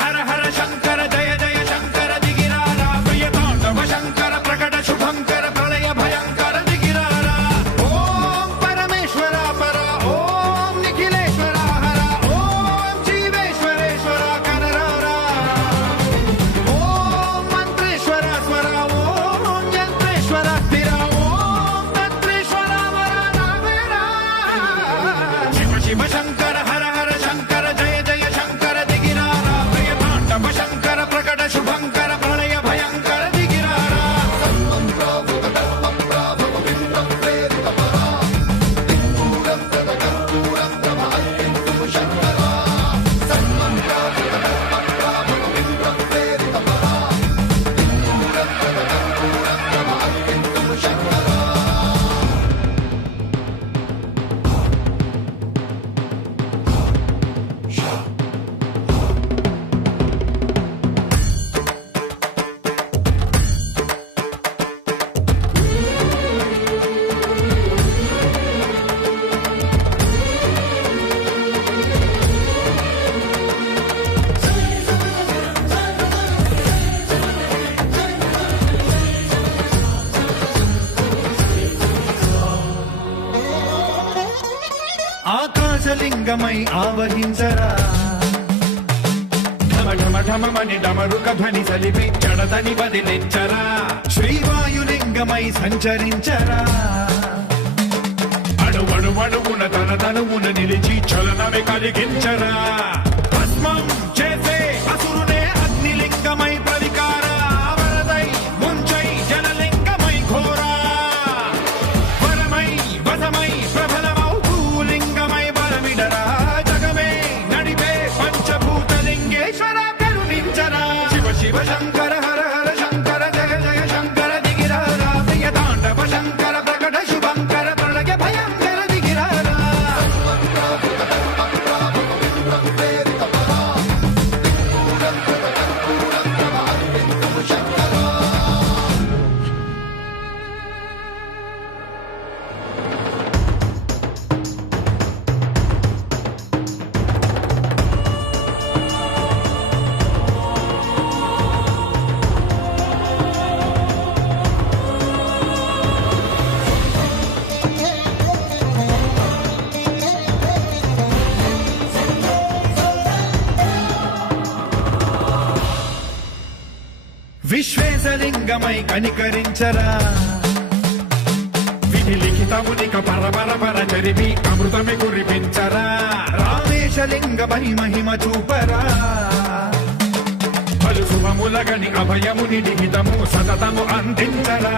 హర హర శంకర జయ జయ శంకర దిగిరారా ప్రియ తాండవ శంకర ప్రకట శుభంకర ప్రళయ భయంకర దిగిరారా ఓం పరమేశ్వర పర ఓం నిఖిలేశ్వర హర ఓం జీవేశ్వరేశ్వర కరరారా ఓం మంత్రేశ్వర స్వర ఓం యంత్రేశ్వర స్థిర ఓం తంత్రేశ్వర వర నామేరా శివ శివ శంకర హర హర శంకర జయ జయ శంకర దిగిరారా ప్రియ తాండవ శంకర ప్రకట శుభంకర ప్రళయ భయంకర దిగిరారా ఆకాశలింగమై ఆవహించరా ఢమ ఢమ ఢమమని డమరుక ధ్వని సలిపి జడదని బదిలించరా శ్రీవాయులింగమై సంచరించరా అణువణువున తన తనువున నిలిచి చలనమే కలిగించరా భస్మం చేసే అసురునే అగ్నిలింగమై ప్రవికార వరదై ముంచై జలలింగమై ఘోరా వరమై వసమై ప్రబలమౌ భూలింగమై బలమిడరా జగమే నడిపే పంచభూతలింగేశ్వర కరుణించరా శివ శివ శంకర హర హర శంకర జయ జయ శంకర దిగిరారా ప్రియ తాండవ శంకర ప్రకట శుభంకర ప్రళయ భయంకర దిగిరారా విశ్వేశలింగమై కనికరించరా విధి లిఖితమునిక పరపర చరివి అమృతమి కురిపించరా రామేశలింగమై మహిమ చూపరా పలు శుభములగని అభయముని నిహితము సతతము అందించరా